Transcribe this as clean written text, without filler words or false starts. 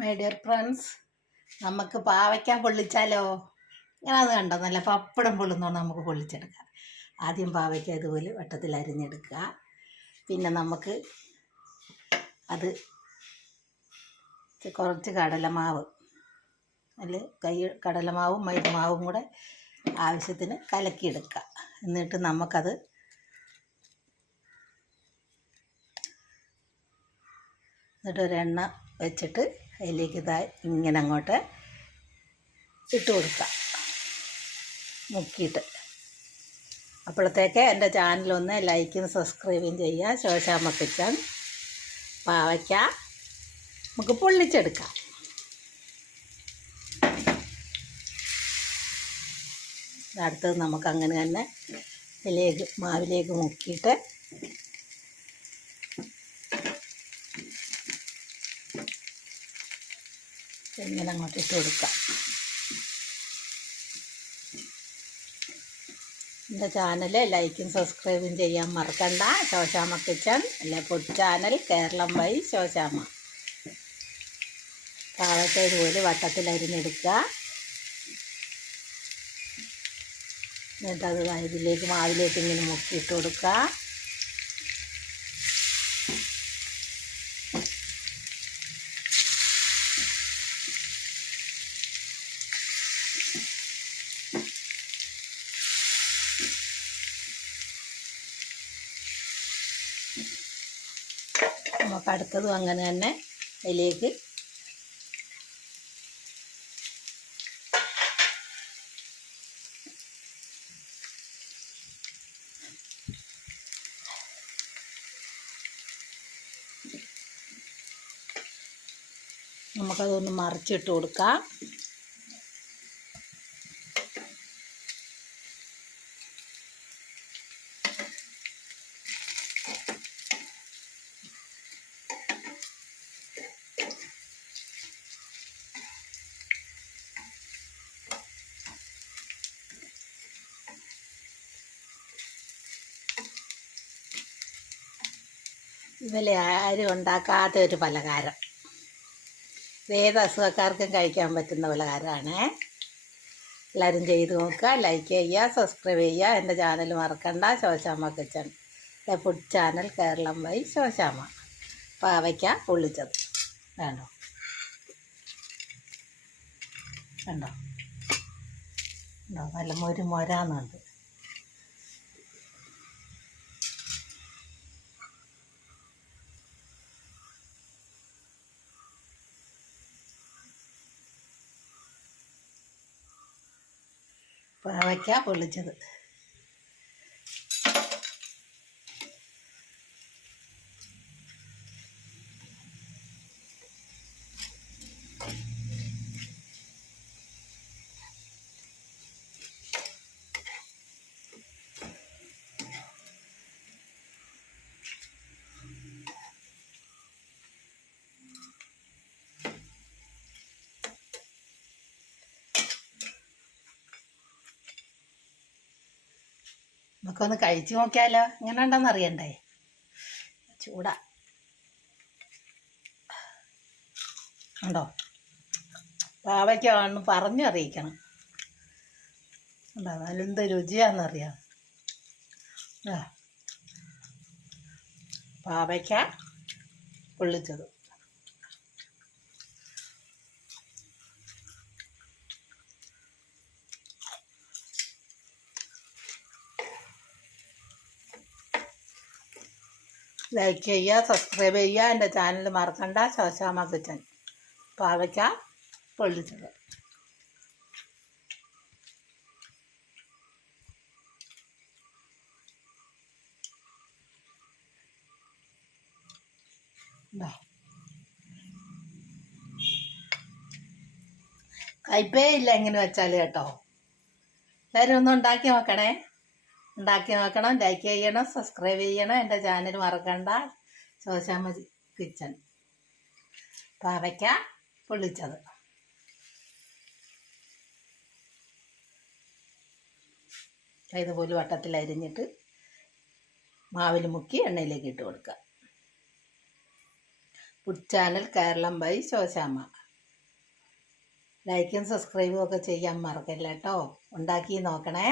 My dear friends, നമുക്ക് പാവയ്ക്ക പൊള്ളിച്ചാലോ? ഞാനത് കണ്ടോ, നല്ല പപ്പടം പൊള്ളുന്നോണ്ട് നമുക്ക് പൊള്ളിച്ചെടുക്കാം. ആദ്യം പാവയ്ക്ക ഇതുപോലെ വട്ടത്തിൽ അരിഞ്ഞെടുക്കുക. പിന്നെ നമുക്ക് അത് കുറച്ച് കടലമാവ്, അതിൽ കടലമാവും മൈദമാവും കൂടെ ആവശ്യത്തിന് കലക്കിയെടുക്കുക. എന്നിട്ട് നമുക്കത് ഒരെണ്ണ വെച്ചിട്ട് അതിലേക്ക് ഇങ്ങനെ അങ്ങോട്ട് ഇട്ട് കൊടുക്കുക, മുക്കിയിട്ട്. അപ്പോഴത്തേക്ക് എൻ്റെ ചാനലൊന്ന് ലൈക്കും സബ്സ്ക്രൈബും ചെയ്യുക. ശോശാമ്മ കിച്ചൺ. പാവയ്ക്ക നമുക്ക് പൊള്ളിച്ചെടുക്കാം. അടുത്തത് നമുക്ക് അങ്ങനെ തന്നെ മാവിലേക്ക് മുക്കിയിട്ട് ഇങ്ങനെ അങ്ങോട്ട് ഇട്ട് കൊടുക്കാം. എൻ്റെ ചാനൽ ലൈക്കും സബ്സ്ക്രൈബും ചെയ്യാൻ മറക്കണ്ട. ശോശാമ്മ കിച്ചൺ, അല്ലെ food channel Keralam by Shoshamma. പാവയ്ക്ക ഇതുപോലെ വട്ടത്തിൽ അരിഞ്ഞെടുക്കുക. എന്നിട്ടത് ഇതിലേക്ക് മാവിലേക്ക് ഇങ്ങനെ മുക്കിയിട്ട് കൊടുക്കുക. നമുക്ക് അടുത്തതും അങ്ങനെ തന്നെ അതിലേക്ക് നമുക്കതൊന്ന് മറിച്ചിട്ട് കൊടുക്കാം. ഇവലെ ആരും ഉണ്ടാക്കാത്ത ഒരു പലഹാരം, ഏത് അസുഖക്കാർക്കും കഴിക്കാൻ പറ്റുന്ന പലഹാരമാണ്. എല്ലാവരും ചെയ്ത് നോക്കുക, ലൈക്ക് ചെയ്യുക, സബ്സ്ക്രൈബ് ചെയ്യുക. എൻ്റെ ചാനൽ മറക്കണ്ട. Shoshamma kitchen, food channel Keralam by Shoshamma. പാവയ്ക്ക പൊള്ളിച്ചത് വേണ്ടോ, കണ്ടോ നല്ല മൊരാന്നുണ്ട്. പാവയ്ക്ക പൊള്ളിച്ചത്. നമുക്കൊന്ന് കഴിച്ചു നോക്കിയാലോ, എങ്ങനെ ഉണ്ടെന്ന് അറിയണ്ടേ? ചൂടാ ഉണ്ടോ? പാവയ്ക്ക ഒന്ന് പറഞ്ഞറിയിക്കണം. ഉണ്ടോ? നല്ലെന്ത് രുചിയാണെന്നറിയാം. പാവയ്ക്ക പൊള്ളിച്ചത്. ലൈക്ക് ചെയ്യുക, സബ്സ്ക്രൈബ് ചെയ്യുക. എൻ്റെ ചാനൽ മറക്കണ്ട. ശോശാമ്മ കിച്ചൺ. പാവയ്ക്ക പൊള്ളിച്ചത്. കയ്പേ ഇല്ല എങ്ങനെ വെച്ചാൽ കേട്ടോ. എല്ലാവരും ഒന്ന് ഉണ്ടാക്കി നോക്കണം. ലൈക്ക് ചെയ്യണം, സബ്സ്ക്രൈബ് ചെയ്യണം. എൻ്റെ ചാനൽ മറക്കണ്ട. ശോശാമ്മ കിച്ചൺ. പാവയ്ക്ക പൊള്ളിച്ചത്. ഇതുപോലെ വട്ടത്തിൽ അരിഞ്ഞിട്ട് മാവിൽ മുക്കി എണ്ണയിലേക്ക് ഇട്ട് കൊടുക്കുക. Food channel Keralam by Shoshamma. ലൈക്കും സബ്സ്ക്രൈബും ഒക്കെ ചെയ്യാൻ മറക്കല്ല കേട്ടോ. ഉണ്ടാക്കി നോക്കണേ.